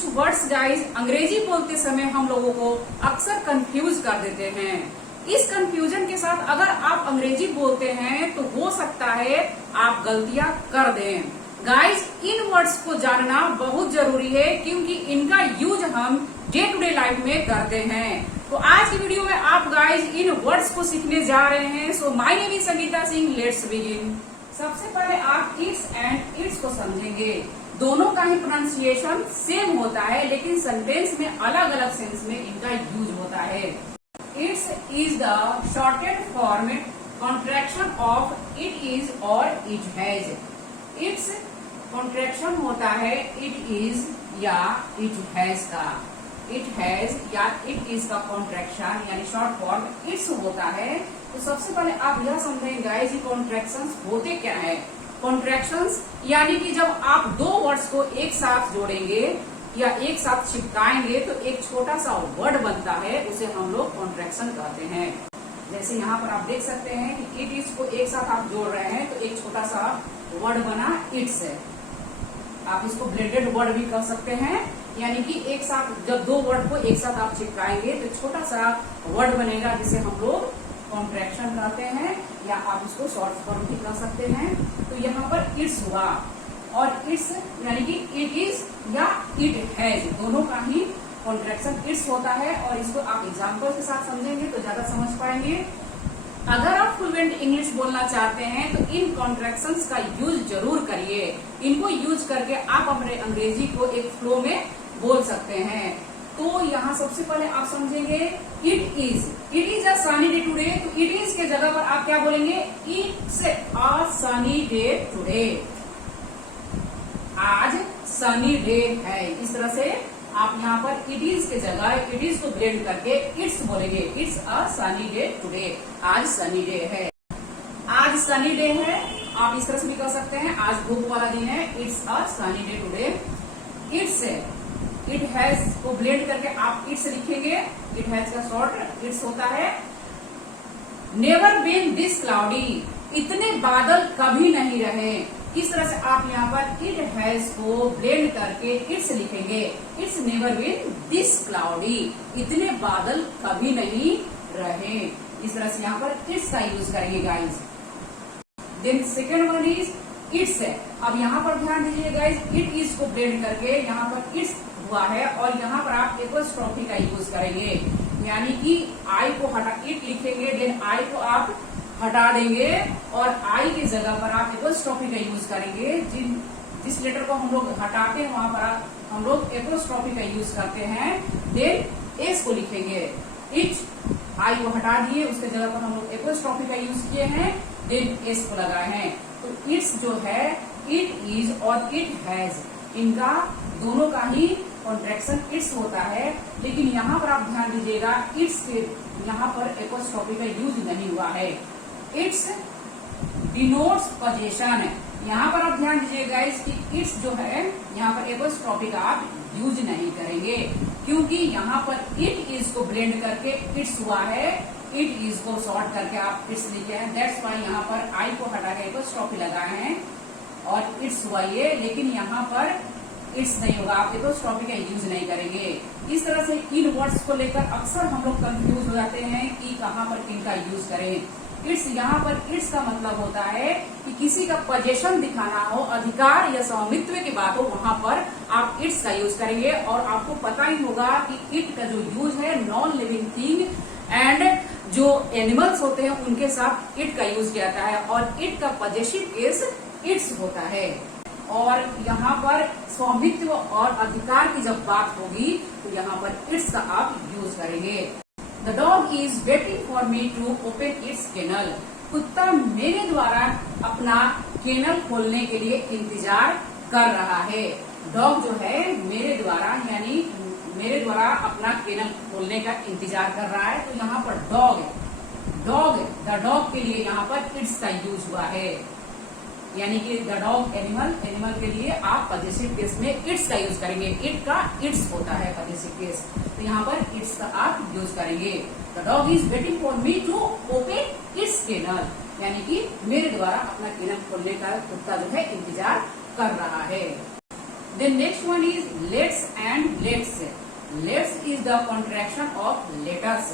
कुछ words guys अंग्रेजी बोलते समय हम लोगों को अक्सर कंफ्यूज कर देते हैं। इस कंफ्यूजन के साथ अगर आप अंग्रेजी बोलते हैं तो हो सकता है आप गलतियां कर दें। गाइस इन वर्ड्स को जानना बहुत जरूरी है क्योंकि इनका यूज हम डे टू डे लाइफ में करते हैं। तो आज की वीडियो में आप गाइस इन वर्ड्स को सीखने जा रहे हैं। So my name is Sangeeta Singh, let's begin. सबसे पहले आप इट्स एंड इट्स को समझेंगे। दोनों का ही प्रोनाउंसिएशन सेम होता है लेकिन सेंटेंस में अलग अलग सेंस में इनका यूज होता है। It's is the shorted form contraction of it is और इट हैज। इट्स कॉन्ट्रैक्शन होता है इट इज या इट हैज का। इट हैज या इट इज का कॉन्ट्रैक्शन यानी शॉर्ट फॉर्म इट्स होता है। तो सबसे पहले आप यह समझेंगे गाइस ये कॉन्ट्रैक्शंस होते क्या है। कॉन्ट्रैक्शंस यानी कि जब आप दो वर्ड्स को एक साथ जोड़ेंगे या एक साथ चिपकाएंगे तो एक छोटा सा वर्ड बनता है, उसे हम लोग कॉन्ट्रैक्शन कहते हैं। जैसे यहाँ पर आप देख सकते हैं कि इट इज को एक साथ आप जोड़ रहे हैं तो एक छोटा सा वर्ड बना इट्स है। आप इसको ब्लेंडेड वर्ड भी कह सकते हैं, यानी कि एक साथ जब दो वर्ड को एक साथ आप चिपकाएंगे तो छोटा सा वर्ड बनेगा जिसे हम लोग कॉन्ट्रैक्शन कहते हैं, या आप इसको शॉर्ट फॉर्म भी कह सकते हैं। तो यहाँ पर इट्स हुआ और इट्स यानी कि इट इज या इट हैज, दोनों का ही कॉन्ट्रैक्शन इट्स होता है। और इसको आप एग्जाम्पल के साथ समझेंगे तो ज्यादा समझ पाएंगे। अगर आप फ्लुएंट इंग्लिश बोलना चाहते हैं तो इन कॉन्ट्रैक्शंस का यूज जरूर करिए। इनको यूज करके आप अपने अंग्रेजी को एक फ्लो में बोल सकते हैं। तो यहाँ सबसे पहले आप समझेंगे it is a sunny day today. तो इट इज के जगह पर आप क्या बोलेंगे, it's a sunny day today. आज सनी डे है। इस तरह से आप यहाँ पर इट इज के जगह इट इज को ब्लेंड करके इट्स बोलेंगे, it's a sunny day today. आज सनी डे है। आज सनी डे है आप इस तरह से भी कह सकते हैं, आज धूप वाला दिन है, it's a sunny day today. It's it has को ब्लेंड करके आप इट्स लिखेंगे। इट हैज का शॉर्ट इट्स होता है। नेवर बीन दिस क्लाउडी, इतने बादल कभी नहीं रहे। इस तरह से आप यहाँ पर इट हैज को ब्लेंड करके इट्स लिखेंगे, it's never been this cloudy, इतने बादल कभी नहीं रहे। इस तरह से यहाँ पर इट्स का यूज करेंगे guys. Then second one is it's है। अब यहाँ पर ध्यान दीजिए गाइस, इट इज को ब्लेंड करके यहाँ पर इट्स हुआ है और यहाँ पर आप एपोस्ट्रोफी का यूज करेंगे, यानी कि आई को हटा इट लिखेंगे, देन आई को आप हटा देंगे और आई की जगह पर आप एपोस्ट्रोफी का यूज करेंगे। जिस लेटर को हम लोग हटाते हैं वहां पर हम लोग एपोस्ट्रोफी का यूज करते हैं। देन एस को लिखेंगे, इट आई को हटा दिए, उसके जगह पर हम लोग एपोस्ट्रोफी का यूज किए हैं, देन एस को लगाए हैं। तो इट्स जो है इट इज और इट हैज, इनका दोनों का ही कॉन्ट्रैक्शन इट्स होता है। लेकिन यहाँ पर आप ध्यान दीजिएगा इट्स के यहाँ पर एपोस्ट्रोफी का यूज नहीं हुआ है। It's denotes possession. यहाँ पर आप ध्यान दीजिएगा कि इट्स जो है यहाँ पर एपोस्ट्रोफी का आप यूज नहीं करेंगे क्योंकि यहाँ पर इट इज को ब्लेंड करके इट्स हुआ है। इट इज को शॉर्ट करके आप इट्स लिखे हैं, दैट्स वाई यहाँ पर आई को हटा के एपोस्ट्रोफी लगाए हैं और इट्स हुआ ये। लेकिन यहाँ पर इट्स नहीं होगा, आप एपोस्ट्रोफी का यूज नहीं करेंगे। इस तरह से इन वर्ड्स को लेकर अक्सर हम लोग कंफ्यूज हो जाते हैं कि कहाँ पर इनका यूज करें। इट्स यहाँ पर इट्स का मतलब होता है कि किसी का पोजीशन दिखाना हो, अधिकार या स्वामित्व की बात हो, वहां पर आप इट्स का यूज करेंगे। और आपको पता ही होगा कि इट का जो यूज है नॉन लिविंग थिंग एंड जो एनिमल्स होते हैं उनके साथ इट का यूज किया जाता है और इट का पॉजेसिव केस इट्स होता है। और यहाँ पर स्वामित्व और अधिकार की जब बात होगी तो यहाँ पर इट्स का आप यूज करेंगे। The dog is waiting for me to open its kennel. कुत्ता मेरे द्वारा अपना केनल खोलने के लिए इंतजार कर रहा है। डॉग जो है मेरे द्वारा यानी मेरे द्वारा अपना केनल खोलने का इंतजार कर रहा है। तो यहाँ पर डॉग द डॉग के लिए यहाँ पर इट्स का यूज हुआ है, यानी कि द डॉग एनिमल के लिए आप पॉजेसिव केस में इट्स का यूज करेंगे। इट का इट्स होता है पॉजेसिव केस, तो यहाँ पर इट्स का आप यूज करेंगे। The dog is waiting for me to open its kennel, यानी कि मेरे द्वारा अपना केनल खोलने का कुत्ता जो है इंतजार कर रहा है। Then next one is let's and let's. Let's is the contraction of let us.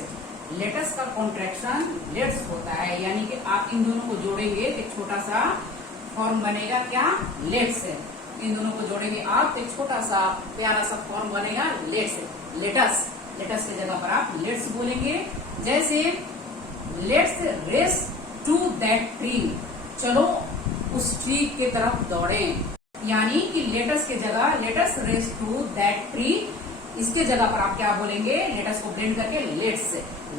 Let us का कॉन्ट्रैक्शन लेट्स होता है, यानी कि आप इन दोनों को जोड़ेंगे तो एक छोटा सा फॉर्म बनेगा, क्या, लेट्स। इन दोनों को जोड़ेंगे आप तो एक छोटा सा प्यारा सा फॉर्म बनेगा लेट्स, लेटस। लेटस की जगह पर आप लेट्स बोलेंगे। जैसे let's race to that tree, चलो उस ट्री के तरफ दौड़ें, यानी कि लेटस के जगह let us race to that tree, इसके जगह पर आप क्या बोलेंगे, लेटस को ब्लेंड करके let's,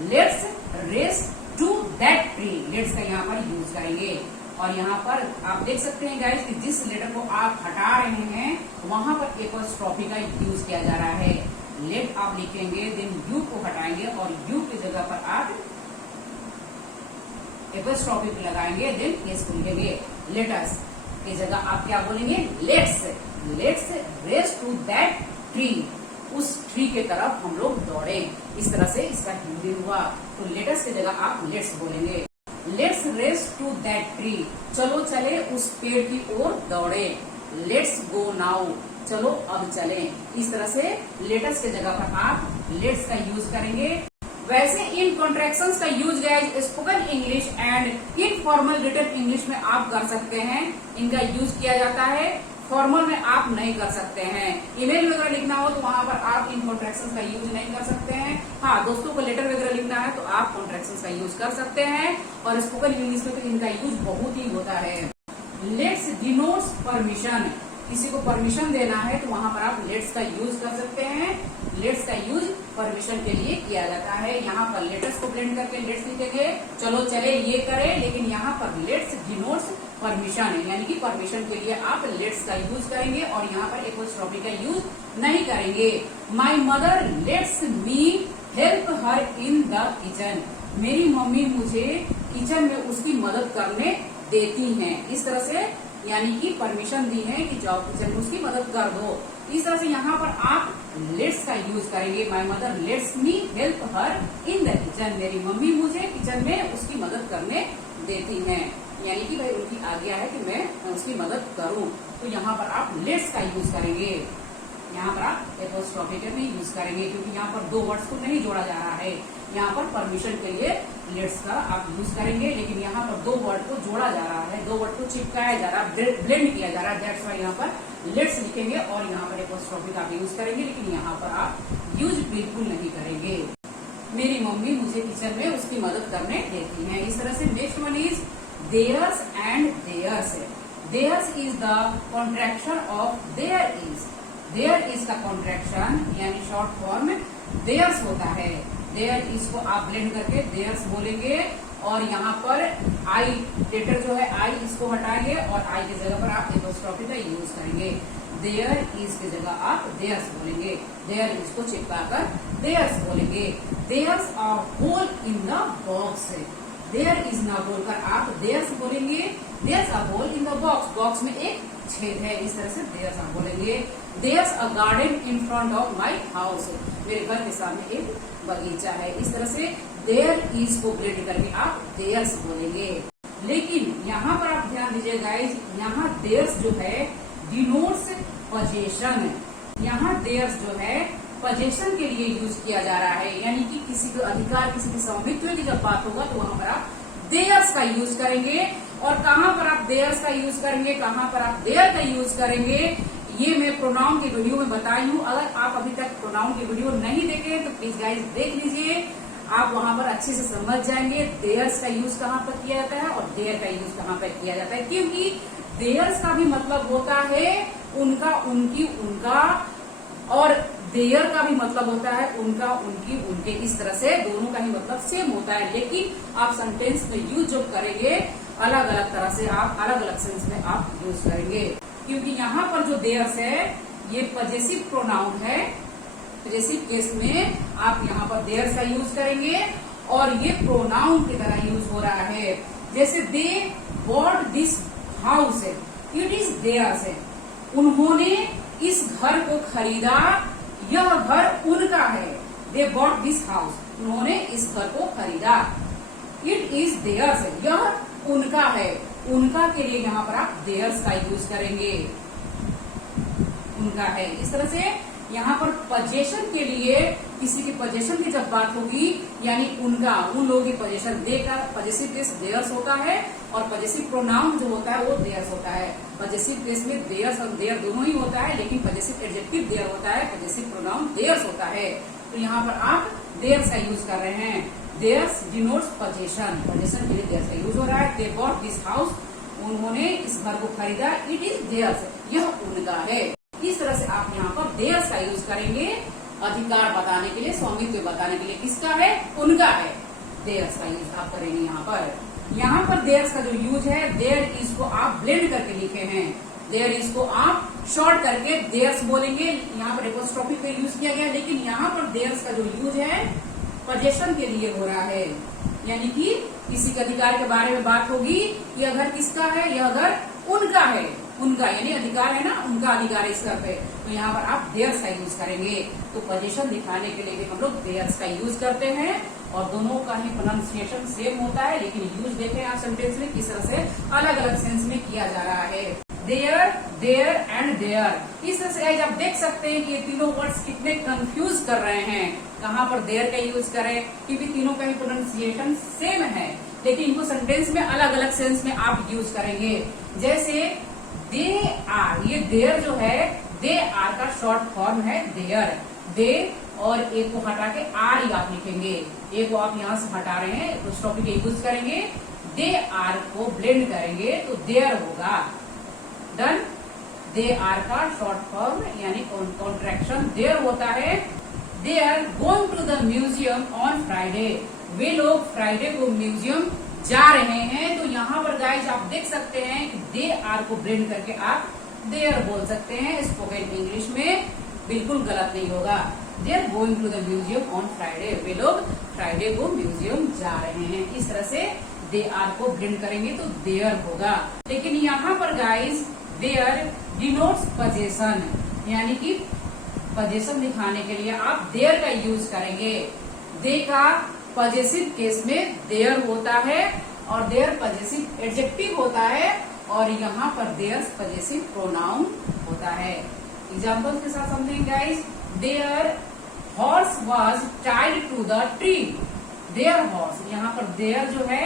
let's race to that tree. Let's का यहाँ पर यूज करेंगे। और यहाँ पर आप देख सकते हैं गाइस कि जिस लेटर को आप हटा रहे हैं वहां पर एपोस्ट्रोफी का यूज किया जा रहा है। लेट आप लिखेंगे, देन यू को हटाएंगे और यू की जगह पर आप एपोस्ट्रोफी लगाएंगे, देन एस को लिखेंगे। लेटस की जगह आप क्या बोलेंगे, let's, let's race to that tree, उस ट्री के तरफ हम लोग दौड़े। इस तरह से इसका हिंदी हुआ। तो लेटस की जगह आप लेट्स बोलेंगे। Let's race to that tree, चलो चले उस पेड़ की ओर दौड़े। लेट्स गो नाउ, चलो अब चलें। इस तरह से लेटस के जगह पर आप लेट्स का यूज करेंगे। वैसे इन कॉन्ट्रैक्शंस का use guys spoken English and informal written English में आप कर सकते हैं, इनका यूज किया जाता है। फॉर्मल में आप नहीं कर सकते हैं। ईमेल वगैरह लिखना हो तो वहां पर आप इन कॉन्ट्रैक्शंस का यूज नहीं कर सकते हैं। हाँ, दोस्तों को लेटर वगैरह लिखना है तो आप कॉन्ट्रैक्शंस का यूज कर सकते हैं। और स्पोकन इंग्लिश में तो इनका यूज बहुत ही होता है। लेट्स डिनोट्स परमिशन, किसी को परमिशन देना है तो वहां पर आप लेट्स का यूज कर सकते हैं। लेट्स का यूज परमिशन के लिए किया जाता है। यहाँ पर लेटर्स को ब्लेंड करके लेट्स लिखेंगे, चलो चले ये करें, लेकिन यहाँ पर लेट्स डिनोट्स परमिशन है, यानी कि परमिशन के लिए आप लेट्स का यूज करेंगे और यहाँ पर एपोस्ट्रोफी का यूज नहीं करेंगे। My mother let's me help her in the kitchen, मेरी मम्मी मुझे किचन में उसकी मदद करने देती हैं। इस तरह से यानी कि परमिशन दी है कि जाओ किचन में उसकी मदद कर दो। इस तरह से यहाँ पर आप लेट्स का यूज करेंगे। My mother let's me help her in the kitchen, मेरी मम्मी मुझे किचन में उसकी मदद करने देती हैं, यानी कि भाई उनकी आज्ञा है कि मैं उसकी मदद करूं। तो यहाँ पर आप लेट्स का यूज करेंगे। यहाँ पर आप एपोस्ट्रोफी का नहीं यूज करेंगे क्योंकि यहाँ पर दो वर्ड्स को नहीं जोड़ा जा रहा है। यहाँ पर परमिशन के लिए लेट्स का आप यूज करेंगे, लेकिन यहाँ पर दो वर्ड को जोड़ा जा रहा है, दो वर्ड को चिपकाया जा रहा है, ब्लेंड किया जा रहा है। दैट्स व्हाई यहाँ पर लेट्स लिखेंगे और यहाँ पर एपोस्ट्रोफी का यूज करेंगे, लेकिन यहाँ पर आप यूज बिल्कुल नहीं करेंगे। मेरी मम्मी मुझे किचन में उसकी मदद करने देती है। इस तरह से next one is theirs and theirs। theirs is the contraction of there is। there is का contraction यानी शॉर्ट फॉर्म theirs होता है। there is को आप ब्लेंड करके theirs बोलेंगे और यहाँ पर आई लेटर जो है आई इसको हटाएंगे और आई की जगह पर आप एपोस्ट्रोफी का यूज करेंगे। there is की जगह आप theirs बोलेंगे। there is को चिपकाकर theirs बोलेंगे। there's a hole in the box। There is ना बोलकर आप देयर्स बोलेंगे। There's a hole in the box, box में एक छेद है। इस तरह से देयर्स आप बोलेंगे। There's a garden in front of my house, मेरे घर के सामने एक बगीचा है। इस तरह से देयर इज को ब्लेंड करके आप देयर्स बोलेंगे। लेकिन यहाँ पर आप ध्यान दीजिए गाइज, यहाँ देयर्स जो है डिनोट्स पोजेशन। यहाँ देयर्स जो है पोजेशन के लिए यूज किया जा रहा है, यानी कि किसी का अधिकार, किसी के स्वामित्व की जब बात होगा तो वहां पर आप देयर्स का यूज करेंगे। और कहाँ पर आप देयर्स का यूज करेंगे, कहाँ पर आप देयर का यूज करेंगे, ये मैं प्रोनाउन की वीडियो में बताई हूँ। अगर आप अभी तक प्रोनाउन की वीडियो नहीं देखे तो प्लीज गाइज देख लीजिए, आप वहां पर अच्छे से समझ जाएंगे देयर्स का यूज कहाँ पर किया जाता है और देयर का यूज कहाँ पर किया जाता है। क्योंकि देयर्स का भी मतलब होता है उनका, उनकी, उनका, और देयर का भी मतलब होता है उनका, उनकी, उनके। इस तरह से दोनों का ही मतलब सेम होता है, लेकिन आप सेंटेंस में यूज जब करेंगे अलग अलग तरह से, आप अलग अलग सेंस में आप यूज करेंगे। क्योंकि यहाँ पर जो देयर्स है ये पजेसिव प्रोनाउन है। पजेसिव केस में आप यहाँ पर देयर्स का यूज करेंगे और ये प्रोनाउन की तरह यूज हो रहा है। जैसे they bought this house, it is theirs है, उन्होंने इस घर को खरीदा, यह घर उनका है। दे बॉट दिस हाउस, उन्होंने इस घर को खरीदा। इट इज देयर्स, यह उनका है। उनका के लिए यहाँ पर आप देयर्स का यूज करेंगे। उनका है। इस तरह से यहाँ पर पोजेशन के लिए किसी के पोजेशन की जब बात होगी यानी उनका, उन लोगों की पोजेशन, दे का पॉजेसिव केस देयर्स होता है और पॉजेसिव प्रोनाउन जो होता है वो देयर्स होता है। पॉजेसिव केस में देयर्स और देयर दोनों ही होता है, लेकिन पॉजेसिव एडजेक्टिव देयर होता है, पॉजेसिव प्रोनाउन देयर्स होता है। तो यहाँ पर आप देयर्स का यूज कर रहे हैं। देयर्स डिनोट्स पोजेशन, पोजेशन के लिए देयर्स का यूज हो रहा है। दे बॉट दिस हाउस, उन्होंने इस घर को खरीदा। इट इज देयर्स, यह उनका है। इस तरह से आप यहाँ पर देयर्स का यूज करेंगे अधिकार बताने के लिए, स्वामित्व बताने के लिए। किसका है? उनका है। देयर्स का यूज आप करेंगे यहाँ पर। यहाँ पर देयर्स का जो यूज है, देयर इज को आप ब्लेंड करके लिखे हैं। देयर इज को आप शॉर्ट करके देयर्स बोलेंगे। यहाँ पर एपोस्ट्रोफी का यूज किया गया, लेकिन यहाँ पर देयर्स का जो यूज है पोजेशन के लिए हो रहा है। यानी कि किसी के अधिकार के बारे में बात होगी कि अगर किसका है, यह अगर उनका है, उनका यानी अधिकार है ना, उनका अधिकार है इस घर पे, तो यहाँ पर आप देयर्स का यूज करेंगे। तो पोजीशन दिखाने के लिए भी हम लोग देयर्स का यूज करते हैं और दोनों का ही प्रोनाउंसिएशन सेम होता है, लेकिन यूज देखें आप सेंटेंस में किस तरह से अलग अलग सेंस में किया जा रहा है। They're, their and there. इस तरह से गाइस आप देख सकते हैं कि ये तीनों वर्ड्स कितने कंफ्यूज कर रहे हैं। कहाँ पर देयर का यूज करें, क्योंकि तीनों का ही प्रोनाउंसिएशन सेम है, लेकिन इनको सेंटेंस में अलग अलग सेंस में आप यूज करेंगे। जैसे दे आर, ये देयर जो है दे आर का शॉर्ट फॉर्म है देयर। दे और एक को हटा के आर ही आप लिखेंगे। एक को आप यहाँ से हटा रहे हैं तो स्टॉपिक का यूज करेंगे। दे आर को ब्लेंड करेंगे तो देयर होगा। डन। दे आर का शॉर्ट फॉर्म यानी कॉन्ट्रैक्शन देयर होता है। They are going to the museum on Friday, वे लोग फ्राइडे को म्यूजियम जा रहे हैं। तो यहाँ पर गाइस आप देख सकते हैं कि दे आर को ब्लेंड करके आप देयर बोल सकते हैं। स्पोकन इंग्लिश में बिल्कुल गलत नहीं होगा। They are going to the museum on Friday, वे लोग फ्राइडे को म्यूजियम जा रहे हैं। इस तरह से दे आर को ब्लेंड करेंगे तो देयर होगा। लेकिन यहाँ पर गाइस देयर डिनोट्स पोजेशन, यानी कि पोजेशन दिखाने के लिए आप देयर का यूज करेंगे। दे का पॉजेसिव केस में देयर होता है और देयर पॉजेसिव एडजेक्टिव होता है और यहाँ पर देयर पॉजेसिव प्रोनाउन होता है। एग्जाम्पल्स के साथ समझेंगे guys. Their horse was tied to the tree. Their horse, यहाँ पर देयर जो है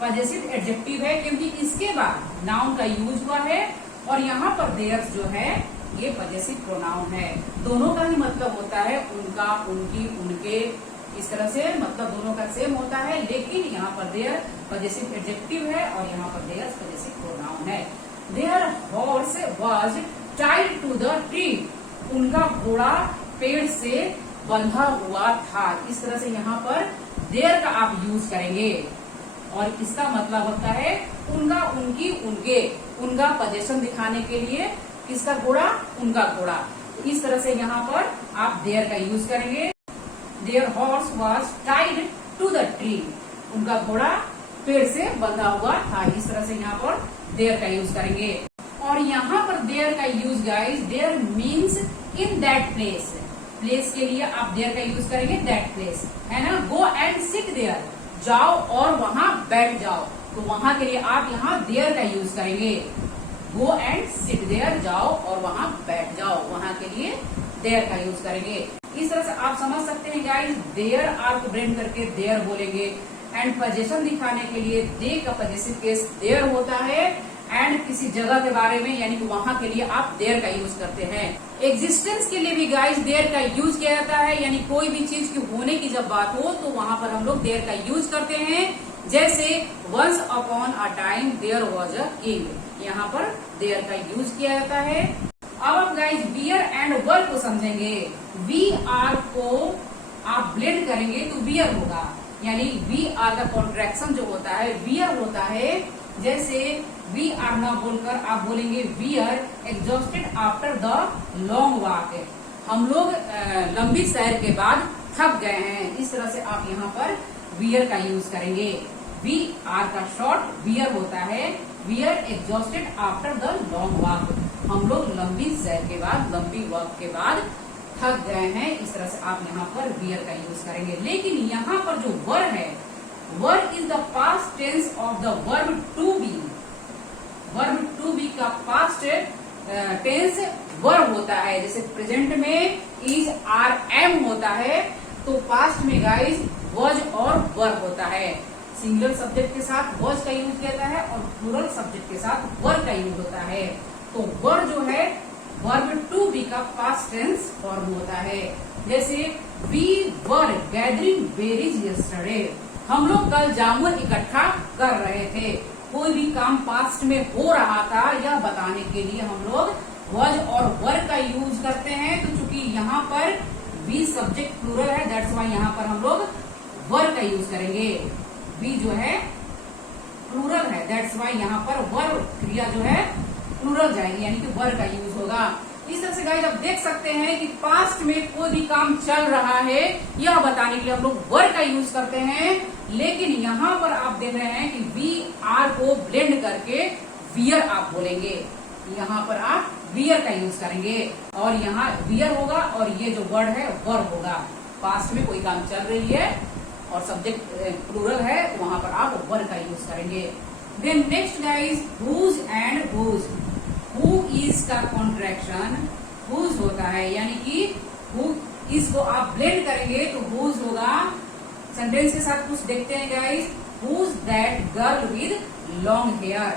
पॉजेसिव एडजेक्टिव है, क्योंकि इसके बाद नाउन का यूज हुआ है और यहाँ पर देयर जो है ये पॉजेसिव प्रोनाउन है। दोनों का ही मतलब होता है उनका, उनकी, उनके। इस तरह से मतलब दोनों का सेम होता है, लेकिन यहाँ पर देयर पॉजेसिव एडजेक्टिव है और यहाँ पर देयर पॉजेसिव प्रोनाउन है। Their horse was tied to the tree, उनका घोड़ा पेड़ से बंधा हुआ था। इस तरह से यहाँ पर देयर का आप यूज करेंगे और इसका मतलब होता है उनका, उनकी, उनके। उनका पोजेशन दिखाने के लिए किसका घोड़ा, उनका घोड़ा। इस तरह से यहाँ पर आप देयर का यूज करेंगे। Their horse was tied to the tree, उनका घोड़ा पेड़ से बंधा हुआ था। इस तरह से यहाँ पर देयर का यूज करेंगे। और यहाँ पर देयर का use guys, there means in that place. Place के लिए आप देयर का यूज करेंगे, दैट प्लेस, है ना। गो एंड सिट देयर, जाओ और वहां बैठ जाओ। तो वहां के लिए आप यहाँ देयर का यूज करेंगे। गो एंड सिट देयर, जाओ और वहां बैठ जाओ, वहां के लिए देयर का यूज करेंगे। इस तरह से आप समझ सकते हैं गाइस, देयर आर को ब्लेंड करके देयर बोलेंगे। एंड पोजेशन दिखाने के लिए दे का पॉजेसिव केस देयर होता है एंड किसी जगह के बारे में यानी कि वहां के लिए आप देयर का यूज करते हैं। एग्जिस्टेंस के लिए भी गाइस देयर का यूज किया जाता है, यानी कोई भी चीज की होने की जब बात हो तो वहां पर हम लोग देयर का यूज करते हैं। जैसे once upon a time there was a king, यहाँ पर देयर का यूज किया जाता है। अब हम गाइस वियर एंड वर को समझेंगे। वी आर को आप ब्लेंड करेंगे तो वियर होगा, यानी वी आर का कॉन्ट्रैक्शन जो होता है वियर होता है। जैसे वी आर ना बोलकर आप बोलेंगे wear exhausted after the long walk, हम लोग लंबी सैर के बाद थक गए हैं। इस तरह से आप यहाँ पर वियर का यूज करेंगे। वी आर का शॉर्ट वियर होता है। Wear exhausted after the long walk, हम लोग लंबी सैर के बाद, लंबी वॉक के बाद थक गए हैं। इस तरह से आप यहाँ पर वियर का यूज करेंगे। लेकिन यहाँ पर जो वर है, were is the past tense of the verb to be. Verb to be का पास्ट टेंस वर्ब होता है। जैसे प्रेजेंट में इज आर एम होता है, तो पास्ट में गाइज वॉज और वर्ब होता है। सिंगुलर सब्जेक्ट के साथ वॉज का यूज किया जाता है और प्लूरल सब्जेक्ट के साथ वर्ब का यूज होता है। तो वर्ब जो है वर्ब टू बी का पास्ट टेंस फॉर्म होता है। जैसे we were gathering berries yesterday, हम लोग कल जामुन इकट्ठा कर रहे थे। कोई भी काम पास्ट में हो रहा था यह बताने के लिए हम लोग वॉज और वर्ब का यूज करते हैं। तो चूंकि यहाँ पर वी सब्जेक्ट प्लूरल है, दैट्स वाई यहाँ पर हम लोग वर्ब का यूज करेंगे। वी जो है प्लूरल है, दैट्स वाई यहाँ पर वर्ब क्रिया जो है प्लूरल जाएगी, यानी कि वर्ब का यूज होगा। इस तरह से गाइस आप देख सकते हैं कि पास्ट में कोई भी काम चल रहा है यह बताने के लिए हम लोग वर्ब का यूज करते हैं। लेकिन यहाँ पर आप देख रहे हैं कि वी आर को ब्लेंड करके वियर आप बोलेंगे। यहाँ पर आप वियर का यूज करेंगे और यहाँ वियर होगा और ये जो वर्ड है वर्ब होगा। पास्ट में कोई काम चल रही है और सब्जेक्ट प्लूरल है, तो वहां पर आप वर्ब का यूज करेंगे। Then next guys who's and whose. Who is का कॉन्ट्रैक्शन हुज होता है, यानी कि हु इज को आप ब्लेंड करेंगे तो हुज होगा। सेंटेंस के साथ कुछ देखते हैं guys. Who's that girl with long hair,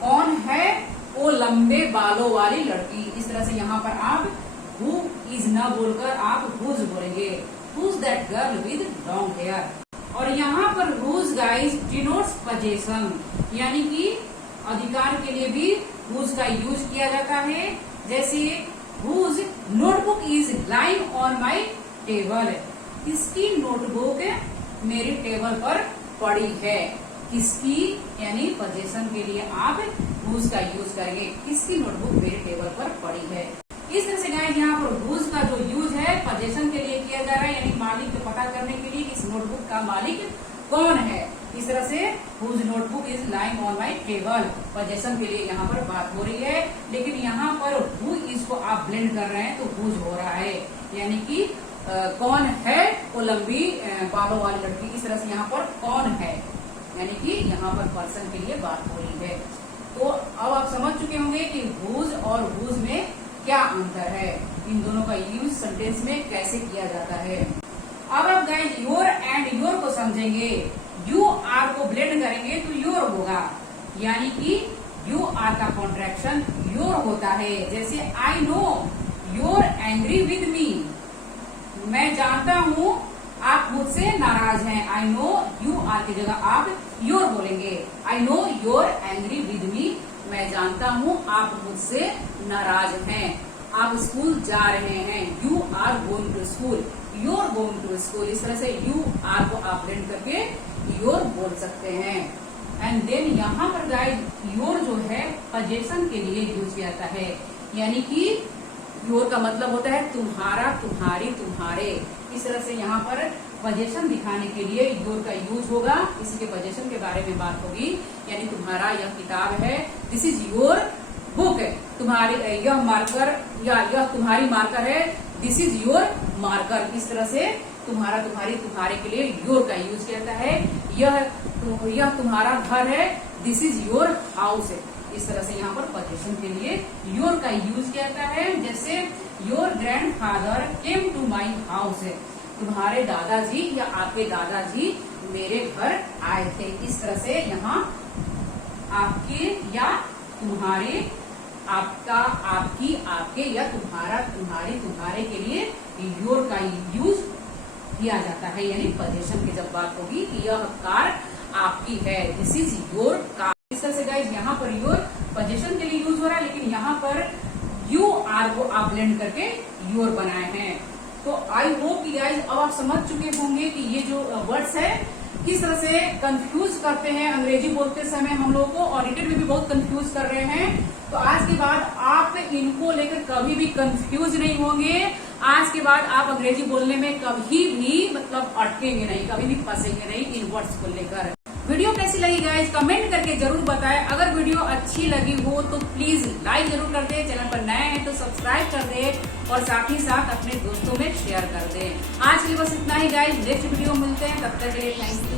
कौन है वो लंबे बालों वाली लड़की। इस तरह से यहाँ पर आप हु इज न बोलकर आप हुज बोलेंगे। Who's that girl with long hair. और यहाँ पर हुज गाइस डिनोट्स पोजेशन, यानी कि अधिकार के लिए भी हुज का यूज किया जाता है। जैसे whose notebook is lying on my table, किसकी नोटबुक मेरी टेबल पर पड़ी है। किसकी यानी पोजेशन के लिए आप हुज का यूज करेंगे, किसकी नोटबुक मेरे टेबल पर पड़ी है। इस तरह से गाइस यहाँ पर हुज का जो यूज है पोजेशन के लिए किया जा रहा है, यानी मालिक को पता करने के लिए इस नोटबुक का मालिक कौन है। इस तरह से whose notebook is lying on my table, possession के लिए यहाँ पर बात हो रही है। लेकिन यहाँ पर हु इज को आप ब्लेंड कर रहे हैं तो हुज हो रहा है, यानी कि कौन है वो लंबी बालों वाली लड़की। इस तरह से यहाँ पर कौन है, यानी कि यहाँ पर पर्सन के लिए बात हो रही है। तो अब आप समझ चुके होंगे कि हुज और हुज में क्या अंतर है, इन दोनों का यूज सेंटेंस में कैसे किया जाता है। अब आप गाइस योर एंड योर को समझेंगे। यू आर को ब्लेंड करेंगे तो योर होगा, यानी कि यू आर का कॉन्ट्रैक्शन योर होता है। जैसे I know your angry with me, मैं जानता हूँ आप मुझसे नाराज हैं। आई नो यू आर की जगह आप योर बोलेंगे। I know your angry with me, मैं जानता हूँ आप मुझसे नाराज हैं। आप स्कूल जा रहे हैं, you are going to school, you're going to school. इस तरह से यू आर को आप ब्लेंड करके योर बोल सकते हैं। एंड देन यहाँ पर गाइस योर जो है पोजेशन के लिए यूज किया जाता है, यानी कि योर का मतलब होता है तुम्हारा, तुम्हारी, तुम्हारे। इस तरह से यहाँ पर पोजेशन दिखाने के लिए योर का यूज होगा। इसी के पोजेशन के बारे में बात होगी, यानी तुम्हारा यह किताब है, दिस इज योर बुक, तुम्हारी यह मार्कर या यह तुम्हारी मार्कर है, दिस इज योर मार्कर। इस तरह से तुम्हारा, तुम्हारी, तुम्हारे के लिए योर का यूज किया जाता है। यह तुम्हारा घर है, दिस इज योर हाउस। इस तरह से यहाँ पर पोजेशन के लिए योर का यूज किया जाता है। जैसे your grandfather came to my house, तुम्हारे दादाजी या आपके दादाजी मेरे घर आए थे। इस तरह से यहाँ आपके या तुम्हारे, आपका, आपकी, आपके या तुम्हारा, तुम्हारी, तुम्हारे के लिए योर का यूज किया जाता है, यानी पोजेशन की जब बात होगी कि यह कार आपकी है, दिस इज योर कार। इस तरह से गाइस यहाँ पर योर पोजेशन के लिए यूज हो रहा है, लेकिन यहाँ पर यू आर को आप ब्लेंड करके योर बनाए हैं। तो आई होप कि गाइस अब आप समझ चुके होंगे कि ये जो वर्ड्स है किस तरह से कंफ्यूज करते हैं अंग्रेजी बोलते समय हम लोगों को, और रिटन में भी बहुत कंफ्यूज कर रहे हैं। तो आज के बाद आप इनको लेकर कभी भी कंफ्यूज नहीं होंगे। आज के बाद आप अंग्रेजी बोलने में कभी भी मतलब अटकेंगे नहीं, कभी भी फंसेंगे नहीं इन वर्ड्स को लेकर। वीडियो कैसी लगी गाइस कमेंट करके जरूर बताएं। अगर वीडियो अच्छी लगी हो तो प्लीज लाइक जरूर कर दें, चैनल पर नए हैं तो सब्सक्राइब कर दें और साथ ही साथ अपने दोस्तों में शेयर कर दें। आज के लिए बस इतना ही गाइस, नेक्स्ट वीडियो मिलते हैं, तब तक के लिए थैंक यू।